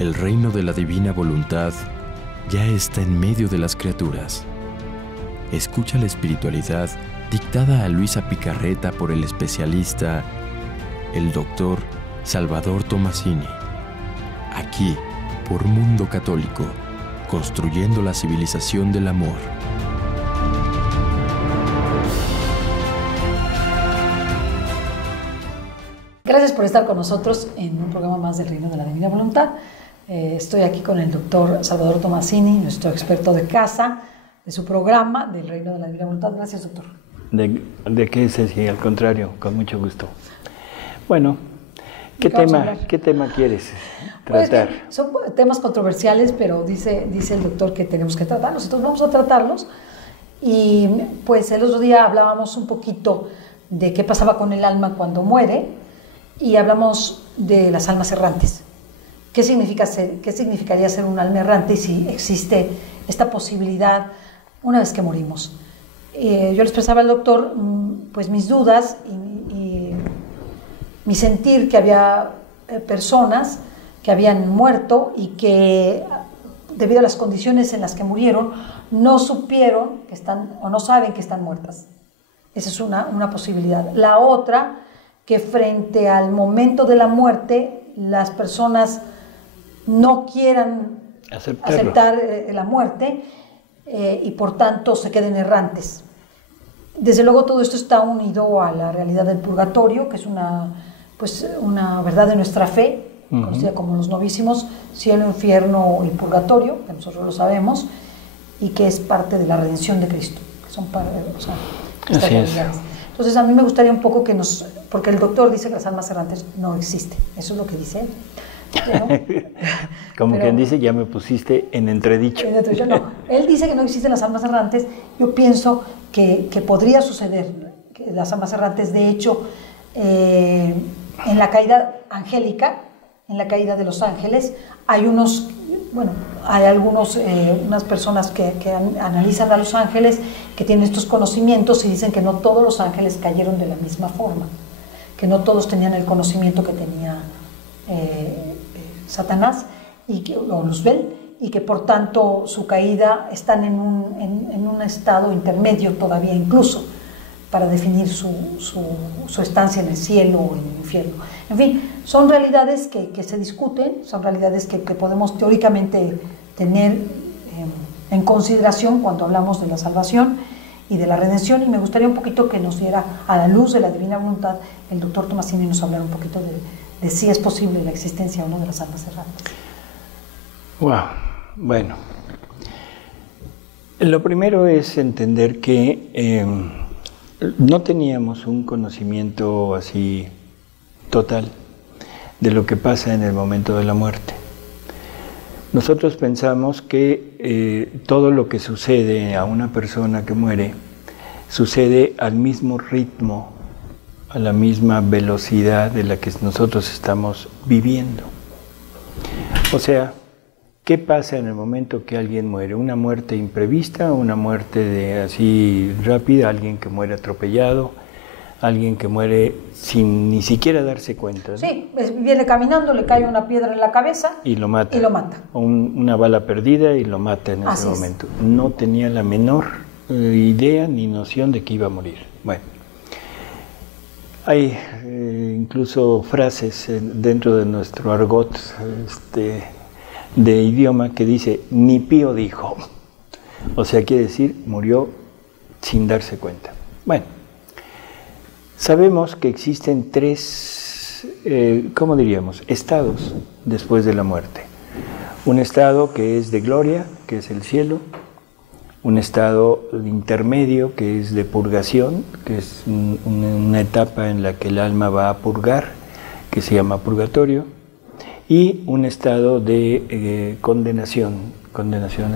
El reino de la divina voluntad ya está en medio de las criaturas. Escucha la espiritualidad dictada a Luisa Picarreta por el especialista, el doctor Salvador Tomasini. Aquí, por Mundo Católico, construyendo la civilización del amor. Gracias por estar con nosotros en un programa más del Reino de la Divina Voluntad. Estoy aquí con el doctor Salvador Tomasini, nuestro experto de casa, de su programa del Reino de la Divina Voluntad. Gracias, doctor. ¿De qué es así? Al contrario, con mucho gusto. Bueno, ¿qué tema quieres tratar? Pues, son temas controversiales, pero dice el doctor que tenemos que tratarlos, entonces vamos a tratarlos. Y pues el otro día hablábamos un poquito de qué pasaba con el alma cuando muere y hablamos de las almas errantes. ¿Qué significaría ser un alma errante y si existe esta posibilidad una vez que morimos? Yo le expresaba al doctor pues mis dudas y mi sentir que había personas que habían muerto y que debido a las condiciones en las que murieron no supieron que están o no saben que están muertas. Esa es una posibilidad. La otra, que frente al momento de la muerte las personas no quieran aceptar la muerte y por tanto se queden errantes. Desde luego todo esto está unido a la realidad del purgatorio, que es una verdad de nuestra fe, conocida como los novísimos, cielo, infierno y purgatorio, que nosotros lo sabemos, y que es parte de la redención de Cristo, que son estas realidades. Entonces a mí me gustaría un poco porque el doctor dice que las almas errantes no existen, eso es lo que dice él. Como quien dice, ya me pusiste en entredicho. No. Él dice que no existen las almas errantes. Yo pienso que podría suceder que las almas errantes, de hecho, en la caída angélica, en la caída de los ángeles, hay unas personas que analizan a los ángeles, que tienen estos conocimientos y dicen que no todos los ángeles cayeron de la misma forma, que no todos tenían el conocimiento que tenía Satanás o Luzbel, y que por tanto su caída están en un estado intermedio todavía, incluso para definir su estancia en el cielo o en el infierno. En fin, son realidades que se discuten, son realidades que podemos teóricamente tener en consideración cuando hablamos de la salvación y de la redención, y me gustaría un poquito que nos diera, a la luz de la divina voluntad, el doctor Tomasini nos hablara un poquito de si es posible la existencia o no de las almas errantes. Wow, bueno. Lo primero es entender que no teníamos un conocimiento así total de lo que pasa en el momento de la muerte. Nosotros pensamos que todo lo que sucede a una persona que muere sucede al mismo ritmo, a la misma velocidad de la que nosotros estamos viviendo. O sea, ¿qué pasa en el momento que alguien muere? ¿Una muerte imprevista, una muerte así rápida, alguien que muere atropellado, alguien que muere sin ni siquiera darse cuenta, ¿no? Sí, viene caminando, le cae una piedra en la cabeza y lo mata. O una bala perdida y lo mata en ese momento. No tenía la menor idea ni noción de que iba a morir. Bueno, hay incluso frases dentro de nuestro argot de idioma que dice, ni Pío dijo. O sea, quiere decir, murió sin darse cuenta. Bueno, sabemos que existen tres, ¿cómo diríamos?, estados después de la muerte. Un estado que es de gloria, que es el cielo. Un estado intermedio, que es de purgación, que es una etapa en la que el alma va a purgar, que se llama purgatorio. Y un estado de condenación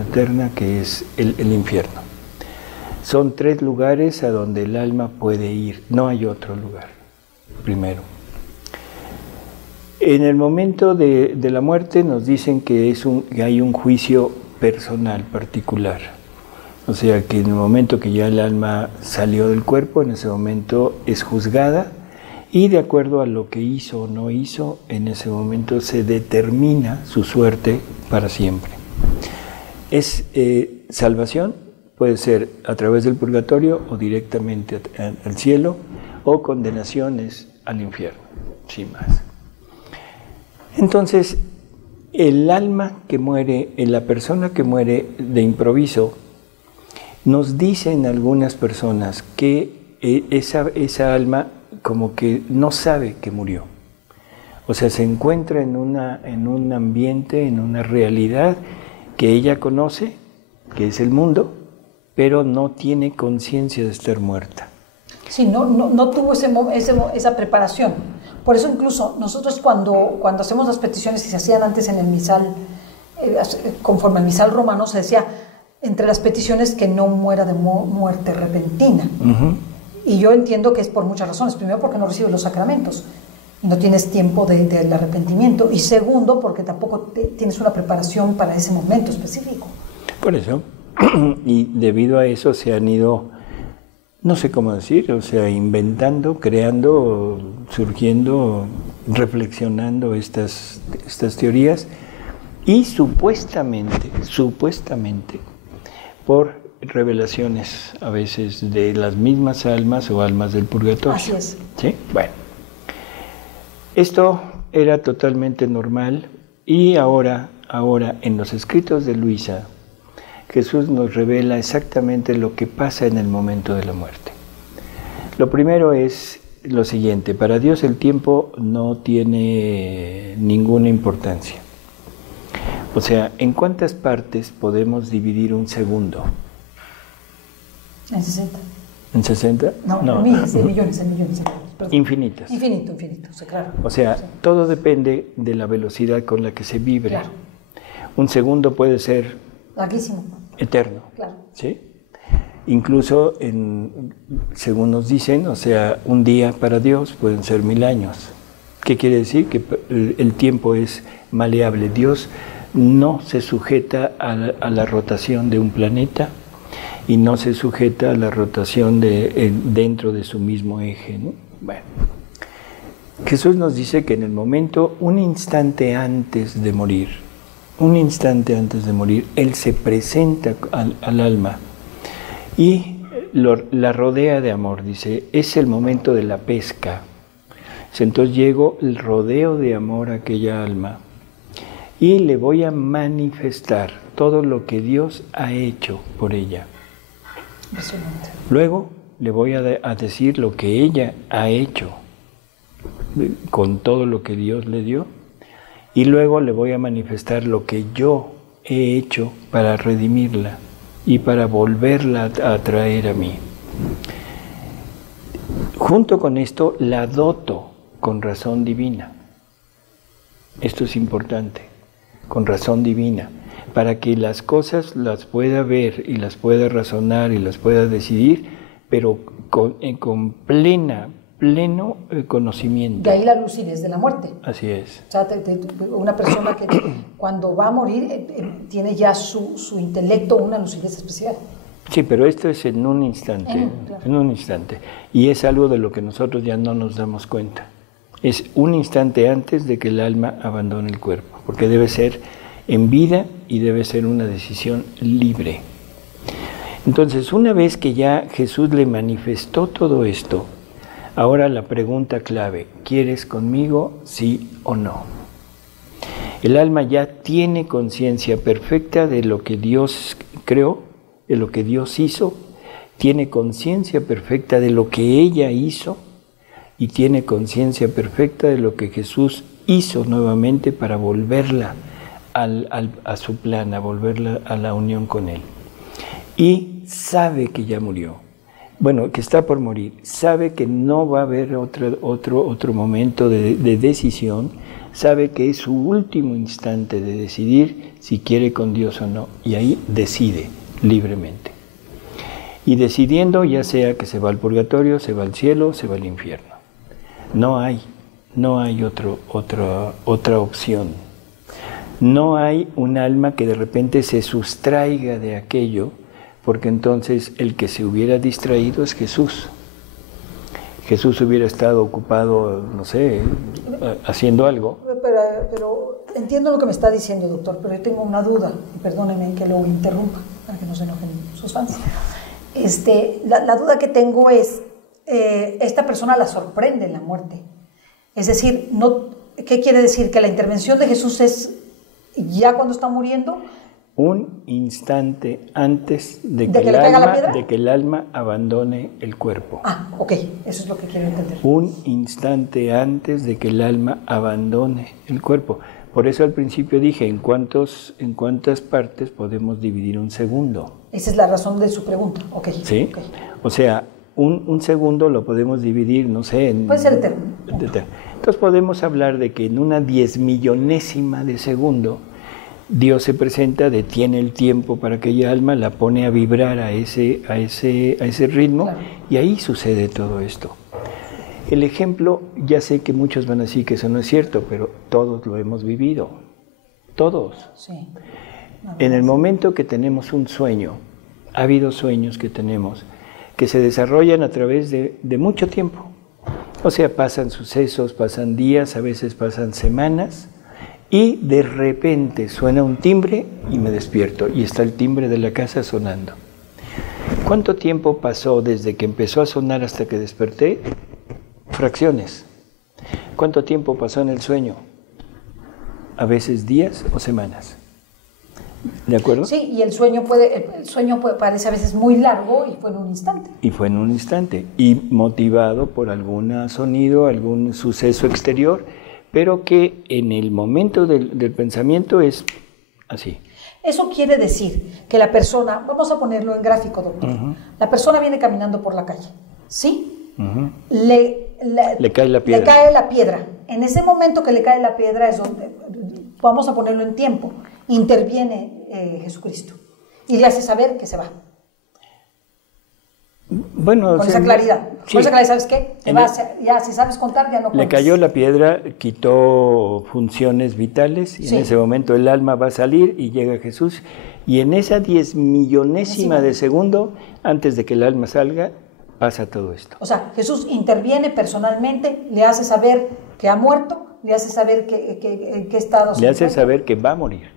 eterna, que es el infierno. Son tres lugares a donde el alma puede ir, no hay otro lugar, primero. En el momento de la muerte nos dicen que hay un juicio personal, particular. O sea que en el momento que ya el alma salió del cuerpo, en ese momento es juzgada y de acuerdo a lo que hizo o no hizo, en ese momento se determina su suerte para siempre. Es salvación, puede ser a través del purgatorio o directamente al cielo, o condenaciones al infierno, sin más. Entonces, el alma que muere, la persona que muere de improviso, nos dicen algunas personas que esa alma como que no sabe que murió. O sea, se encuentra en un ambiente, en una realidad que ella conoce, que es el mundo, pero no tiene conciencia de estar muerta. Sí, no tuvo esa preparación. Por eso incluso nosotros cuando hacemos las peticiones que se hacían antes en el misal, conforme al misal romano, se decía entre las peticiones que no muera de muerte repentina. Y yo entiendo que es por muchas razones. Primero, porque no recibes los sacramentos, no tienes tiempo del arrepentimiento. Y segundo, porque tampoco tienes una preparación para ese momento específico. Por eso, y debido a eso se han ido, no sé cómo decir, o sea, inventando, creando, surgiendo, reflexionando estas teorías, y supuestamente, por revelaciones a veces de las mismas almas o almas del purgatorio. Así es. ¿Sí? Bueno, esto era totalmente normal, y ahora en los escritos de Luisa, Jesús nos revela exactamente lo que pasa en el momento de la muerte. Lo primero es lo siguiente: para Dios el tiempo no tiene ninguna importancia. O sea, ¿en cuántas partes podemos dividir un segundo? En 60. ¿En 60? No. Miles, en millones. Perdón. Infinitas. Infinito, o sea, claro. O sea, todo depende de la velocidad con la que se vibre. Claro. Un segundo puede ser larguísimo. Eterno. Claro. ¿Sí? Incluso, según nos dicen, o sea, un día para Dios pueden ser 1000 años. ¿Qué quiere decir? Que el tiempo es maleable. Dios no se sujeta a la rotación de un planeta y no se sujeta a la rotación dentro de su mismo eje, ¿no? Bueno, Jesús nos dice que en el momento, un instante antes de morir, Él se presenta al alma y la rodea de amor. Dice, es el momento de la pesca. Entonces llegó el rodeo de amor a aquella alma y le voy a manifestar todo lo que Dios ha hecho por ella. Impresionante. Luego le voy a decir lo que ella ha hecho con todo lo que Dios le dio, y luego le voy a manifestar lo que yo he hecho para redimirla y para volverla a traer a mí. Junto con esto la doto con razón divina. Esto es importante, con razón divina, para que las cosas las pueda ver y las pueda razonar y las pueda decidir, pero con pleno conocimiento. De ahí la lucidez de la muerte. Así es. O sea, una persona que cuando va a morir tiene ya su intelecto una lucidez especial. Sí, pero esto es en un instante, claro. En un instante. Y es algo de lo que nosotros ya no nos damos cuenta. Es un instante antes de que el alma abandone el cuerpo, porque debe ser en vida y debe ser una decisión libre. Entonces, una vez que ya Jesús le manifestó todo esto, ahora la pregunta clave: ¿quieres conmigo, sí o no? El alma ya tiene conciencia perfecta de lo que Dios creó, de lo que Dios hizo, tiene conciencia perfecta de lo que ella hizo y tiene conciencia perfecta de lo que Jesús hizo nuevamente para volverla a su plan, a volverla a la unión con Él. Y sabe que ya murió, bueno, que está por morir, sabe que no va a haber otro momento de decisión, sabe que es su último instante de decidir si quiere con Dios o no, y ahí decide libremente. Y decidiendo, ya sea que se va al purgatorio, se va al cielo, se va al infierno. No hay otra opción. No hay un alma que de repente se sustraiga de aquello, porque entonces el que se hubiera distraído es Jesús. Jesús hubiera estado ocupado, no sé, haciendo algo. Pero entiendo lo que me está diciendo, doctor, pero yo tengo una duda, y perdóneme que lo interrumpa, para que no se enojen sus fans. La duda que tengo es, esta persona la sorprende en la muerte. Es decir, ¿qué quiere decir? ¿Que la intervención de Jesús es ya cuando está muriendo? Un instante antes de que el alma abandone el cuerpo. Ah, ok, eso es lo que quiero entender. Un instante antes de que el alma abandone el cuerpo. Por eso al principio dije, ¿en cuántas partes podemos dividir un segundo? Esa es la razón de su pregunta, ok. ¿Sí? Okay. O sea, un segundo lo podemos dividir, no sé, en... Puede ser eterno. Entonces podemos hablar de que en una 10.000.000ésima de segundo, Dios se presenta, detiene el tiempo para aquella alma, la pone a vibrar a ese ritmo, claro. Y ahí sucede todo esto. El ejemplo, ya sé que muchos van a decir que eso no es cierto, pero todos lo hemos vivido, todos. Sí. En el momento que tenemos un sueño, ha habido sueños que tenemos que se desarrollan a través de mucho tiempo. O sea, pasan sucesos, pasan días, a veces pasan semanas, y de repente suena un timbre y me despierto, y está el timbre de la casa sonando. ¿Cuánto tiempo pasó desde que empezó a sonar hasta que desperté? Fracciones. ¿Cuánto tiempo pasó en el sueño? A veces días o semanas. ¿De acuerdo? Sí, y el sueño parece a veces muy largo y fue en un instante. Y fue en un instante, y motivado por algún sonido, algún suceso exterior, pero que en el momento del pensamiento es así. Eso quiere decir que la persona, vamos a ponerlo en gráfico, doctor, la persona viene caminando por la calle, ¿sí? Le cae la piedra. Le cae la piedra. En ese momento que le cae la piedra es donde, vamos a ponerlo en tiempo, interviene Jesucristo y le hace saber que se va. Bueno, con esa claridad. Sí. Con esa claridad, ¿sabes qué? Ya, si sabes contar, ya no cuentas. Le cayó la piedra, quitó funciones vitales, y sí, en ese momento el alma va a salir y llega Jesús. Y en esa 10.000.000ésima de segundo, antes de que el alma salga, pasa todo esto. O sea, Jesús interviene personalmente, le hace saber que ha muerto, le hace saber en qué estado se encuentra. Le hace saber que va a morir.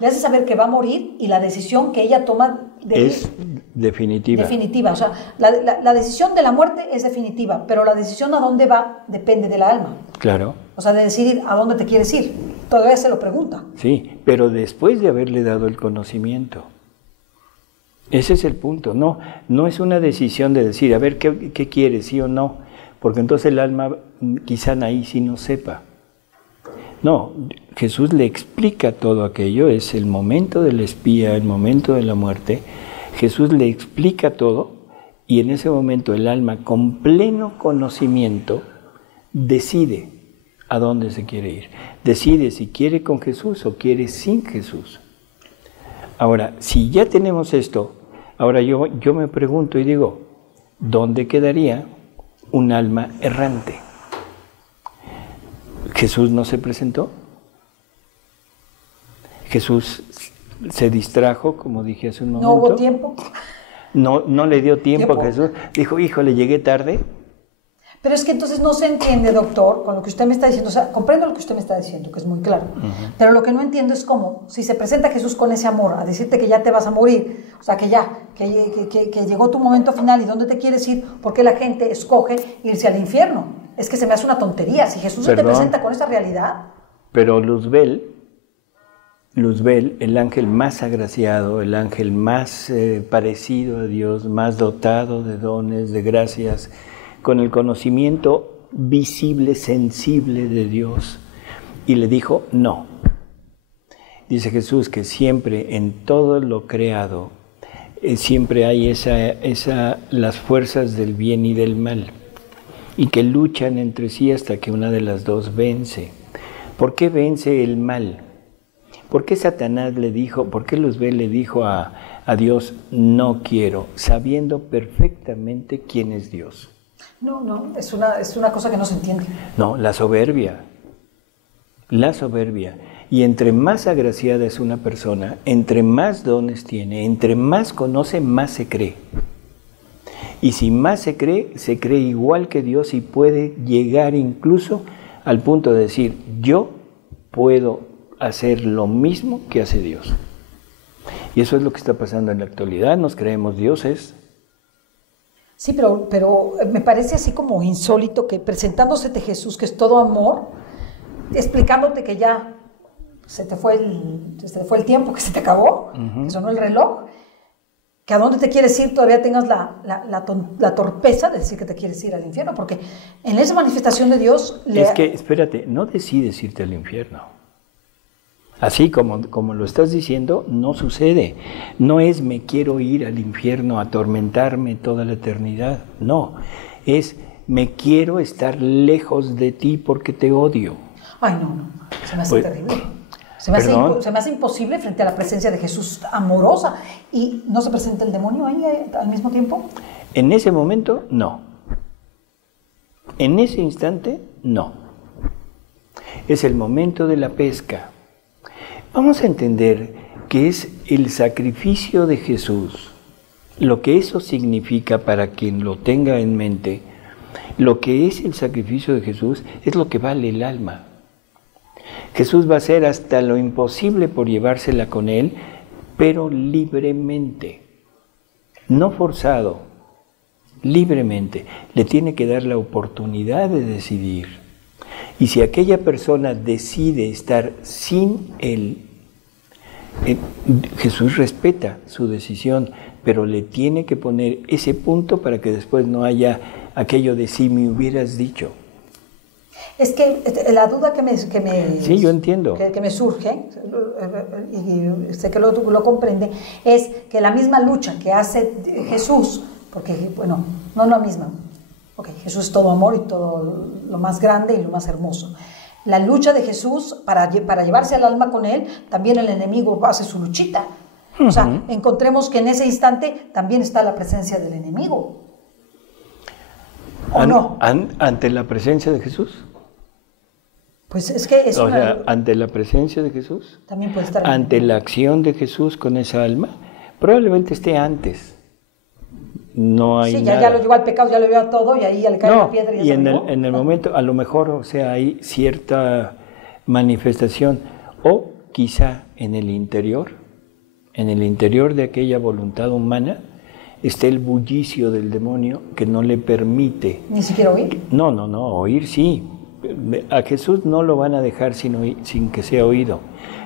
Le hace saber que va a morir, y la decisión que ella toma es definitiva. Definitiva, o sea, la decisión de la muerte es definitiva, pero la decisión a dónde va depende de la alma. Claro. O sea, de decidir a dónde te quieres ir. Todavía se lo pregunta. Sí, pero después de haberle dado el conocimiento. Ese es el punto. No es una decisión de decir, a ver, ¿qué quieres, sí o no? Porque entonces el alma quizá ahí sí no sepa. No, Jesús le explica todo aquello, es el momento del espía, el momento de la muerte. Jesús le explica todo, y en ese momento el alma, con pleno conocimiento, decide a dónde se quiere ir. Decide si quiere con Jesús o quiere sin Jesús. Ahora, si ya tenemos esto, ahora yo me pregunto y digo, ¿dónde quedaría un alma errante? ¿Jesús no se presentó? ¿Jesús se distrajo, como dije hace un momento? ¿No hubo tiempo? No le dio tiempo a Jesús. Dijo, híjole, llegué tarde. Pero es que entonces no se entiende, doctor, con lo que usted me está diciendo. O sea, comprendo lo que usted me está diciendo, que es muy claro. Pero lo que no entiendo es cómo, si se presenta Jesús con ese amor, a decirte que ya te vas a morir, o sea, que llegó tu momento final y dónde te quieres ir, ¿por qué la gente escoge irse al infierno? Es que se me hace una tontería. Si Jesús se te presenta con esa realidad. Pero Luzbel, el ángel más agraciado, el ángel más parecido a Dios, más dotado de dones, de gracias, con el conocimiento visible, sensible de Dios, y le dijo no. Dice Jesús que siempre en todo lo creado, siempre hay las fuerzas del bien y del mal, y que luchan entre sí hasta que una de las dos vence. ¿Por qué vence el mal? ¿Por qué Satanás le dijo, por qué Luzbel le dijo a Dios, no quiero, sabiendo perfectamente quién es Dios? No, es una cosa que no se entiende. No, la soberbia. Y entre más agraciada es una persona, entre más dones tiene, entre más conoce, más se cree. Y si más se cree igual que Dios y puede llegar incluso al punto de decir, yo puedo hacer lo mismo que hace Dios. Y eso es lo que está pasando en la actualidad, nos creemos dioses. Sí, pero me parece así como insólito que presentándose Jesús, que es todo amor, explicándote que ya se te fue el tiempo, que se te acabó, que sonó el reloj, que a dónde te quieres ir todavía tengas la torpeza de decir que te quieres ir al infierno, porque en esa manifestación de Dios... Es que, espérate, no decides irte al infierno. Así como lo estás diciendo, no sucede. No es me quiero ir al infierno a atormentarme toda la eternidad. No, es me quiero estar lejos de ti porque te odio. Ay, no, se me hace terrible. Se me hace imposible frente a la presencia de Jesús amorosa. ¿Y no se presenta el demonio ahí al mismo tiempo? En ese momento, no. En ese instante, no. Es el momento de la pesca. Vamos a entender que es el sacrificio de Jesús, lo que eso significa para quien lo tenga en mente, lo que es el sacrificio de Jesús es lo que vale el alma. Jesús va a hacer hasta lo imposible por llevársela con él, pero libremente, no forzado, libremente. Le tiene que dar la oportunidad de decidir. Y si aquella persona decide estar sin él, Jesús respeta su decisión, pero le tiene que poner ese punto para que después no haya aquello de si me hubieras dicho. Es que la duda que me sí, yo entiendo. Que me surge, y sé que lo comprende, es que la misma lucha que hace Jesús, porque, bueno, no la misma, okay, Jesús es todo amor y todo lo más grande y lo más hermoso. La lucha de Jesús para llevarse al alma con él, también el enemigo hace su luchita. O sea, encontremos que en ese instante también está la presencia del enemigo. ¿O no? ¿Ante la presencia de Jesús? Pues es que es ante la presencia de Jesús, también puede estar ante la acción de Jesús con esa alma, probablemente esté antes. No hay nada. Ya lo llevó al pecado, ya lo llevó a todo, y ahí al caer la piedra ya y se en el momento, a lo mejor, o sea, hay cierta manifestación, o quizá en el interior de aquella voluntad humana, está el bullicio del demonio que no le permite. ¿Ni siquiera oír? No, oír sí. A Jesús no lo van a dejar sin que sea oído,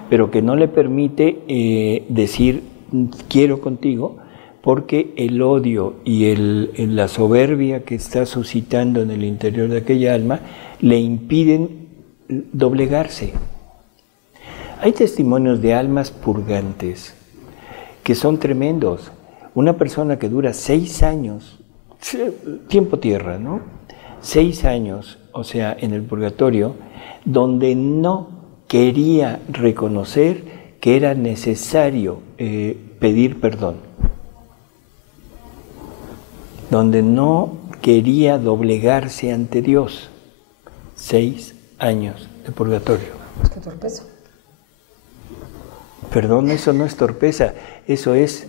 pero que no le permite decir quiero contigo, porque el odio y la soberbia que está suscitando en el interior de aquella alma le impiden doblegarse. Hay testimonios de almas purgantes que son tremendos. Una persona que dura 6 años, tiempo tierra, ¿no? 6 años, o sea, en el purgatorio, donde no quería reconocer que era necesario pedir perdón, donde no quería doblegarse ante Dios. 6 años de purgatorio. Es que torpeza. Perdón, eso no es torpeza, eso es,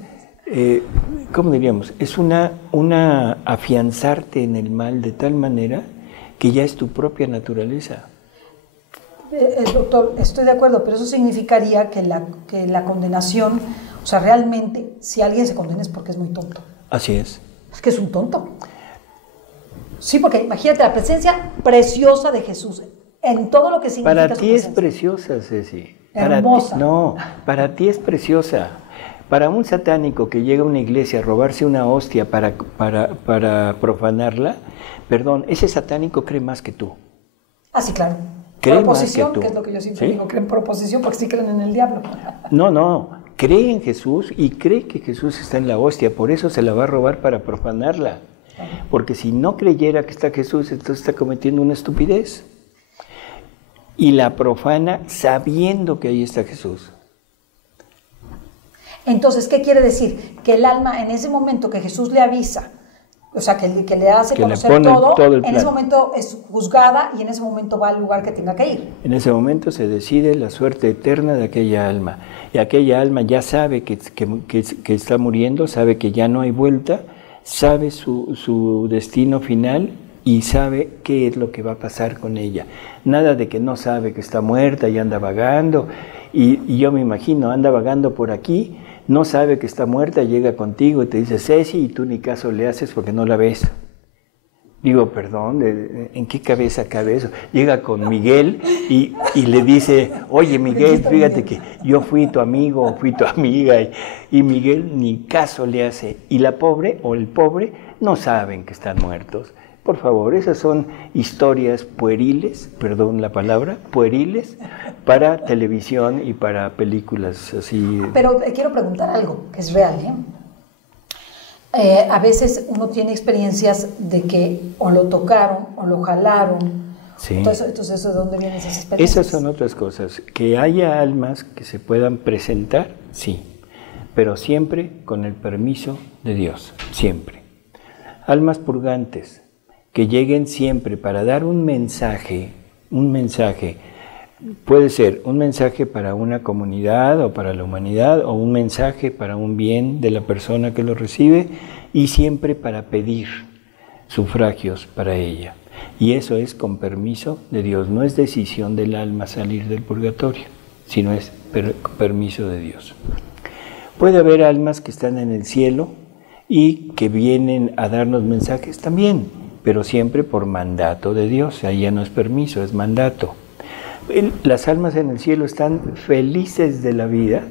¿cómo diríamos? Es una afianzarte en el mal de tal manera que ya es tu propia naturaleza. Doctor, estoy de acuerdo, pero eso significaría que la condenación, o sea, realmente, si alguien se condena es porque es muy tonto. Así es. Es que es un tonto. Sí, porque imagínate la presencia preciosa de Jesús en todo lo que significa. Para ti es preciosa, Ceci. Hermosa. Para ti es preciosa. Para un satánico que llega a una iglesia a robarse una hostia para profanarla, perdón, ese satánico cree más que tú. Ah, sí, claro. Cree proposición, más que tú. Que es lo que yo siempre ¿Sí? digo, creen proposición porque sí creen en el diablo. No, cree en Jesús y cree que Jesús está en la hostia, por eso se la va a robar para profanarla. Porque si no creyera que está Jesús, entonces está cometiendo una estupidez. Y la profana sabiendo que ahí está Jesús. Entonces, ¿qué quiere decir? Que el alma, en ese momento que Jesús le avisa, o sea, que le hace conocer todo en ese momento es juzgada y en ese momento va al lugar que tenga que ir. En ese momento se decide la suerte eterna de aquella alma. Y aquella alma ya sabe que está muriendo, sabe que ya no hay vuelta, sabe su destino final y sabe qué es lo que va a pasar con ella. Nada de que no sabe que está muerta y anda vagando. Y yo me imagino, anda vagando por aquí, no sabe que está muerta, llega contigo y te dice, Ceci, y tú ni caso le haces porque no la ves. Digo, perdón, ¿en qué cabeza cabe eso? Llega con Miguel y le dice, oye Miguel, fíjate que yo fui tu amigo, fui tu amiga, y Miguel ni caso le hace. Y la pobre o el pobre no saben que están muertos. Por favor, esas son historias pueriles, perdón la palabra, pueriles, para televisión y para películas así. Pero quiero preguntar algo que es real, ¿eh? A veces uno tiene experiencias de que o lo tocaron o lo jalaron. Sí. Entonces, ¿de dónde vienen esas experiencias? Esas son otras cosas. Que haya almas que se puedan presentar, sí, pero siempre con el permiso de Dios, siempre. Almas purgantes, que lleguen siempre para dar un mensaje, puede ser un mensaje para una comunidad o para la humanidad, o un mensaje para un bien de la persona que lo recibe, y siempre para pedir sufragios para ella. Y eso es con permiso de Dios, no es decisión del alma salir del purgatorio, sino es permiso de Dios. Puede haber almas que están en el cielo y que vienen a darnos mensajes también, pero siempre por mandato de Dios, ahí ya no es permiso, es mandato. Las almas en el cielo están felices de la vida,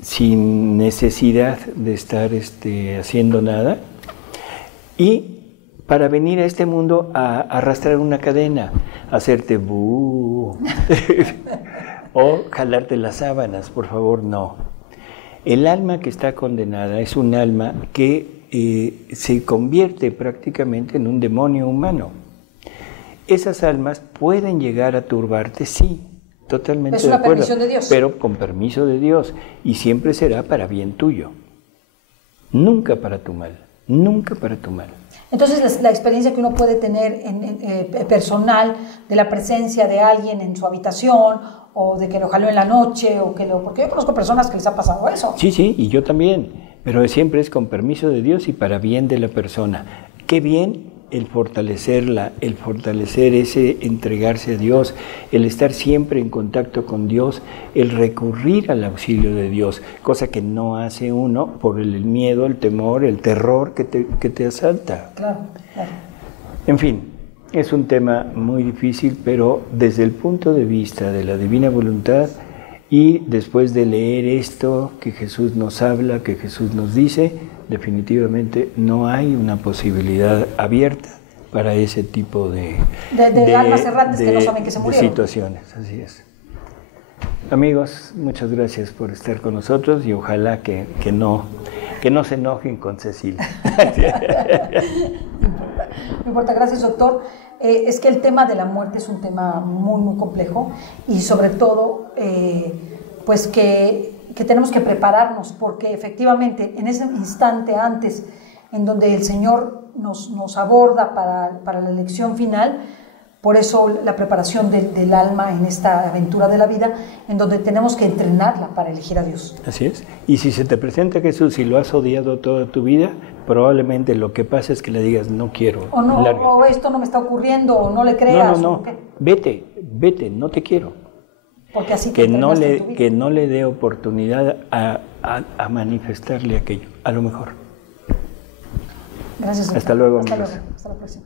sin necesidad de estar haciendo nada, y para venir a este mundo a arrastrar una cadena, hacerte buh, o jalarte las sábanas, por favor, no. El alma que está condenada es un alma que se convierte prácticamente en un demonio humano. Esas almas pueden llegar a turbarte, sí, totalmente de acuerdo, permisión de Dios. Pero con permiso de Dios, y siempre será para bien tuyo, nunca para tu mal, nunca para tu mal. Entonces, la experiencia que uno puede tener personal de la presencia de alguien en su habitación, o de que lo jaló en la noche, porque yo conozco personas que les ha pasado eso. Sí, y yo también, pero siempre es con permiso de Dios y para bien de la persona. Qué bien el fortalecerla, el fortalecer ese entregarse a Dios, el estar siempre en contacto con Dios, el recurrir al auxilio de Dios, cosa que no hace uno por el miedo, el temor, el terror que te asalta. Claro. En fin, es un tema muy difícil, pero desde el punto de vista de la divina voluntad, y después de leer esto que Jesús nos habla, que Jesús nos dice, definitivamente no hay una posibilidad abierta para ese tipo de almas errantes que no saben que se murieron. De situaciones, así es. Amigos, muchas gracias por estar con nosotros y ojalá que no se enojen con Cecilia. No importa, gracias doctor. Es que el tema de la muerte es un tema muy, muy complejo, y sobre todo, pues que tenemos que prepararnos, porque efectivamente en ese instante antes en donde el Señor nos aborda para la elección final, por eso la preparación del alma en esta aventura de la vida, en donde tenemos que entrenarla para elegir a Dios. Así es. Y si se te presenta Jesús y lo has odiado toda tu vida, probablemente lo que pasa es que le digas, no quiero. O esto no me está ocurriendo, o no le creas. No. Vete, no te quiero. Porque así que no le dé oportunidad a manifestarle aquello, a lo mejor. Gracias, doctor. Hasta luego, Hasta amigos. luego. Hasta la próxima.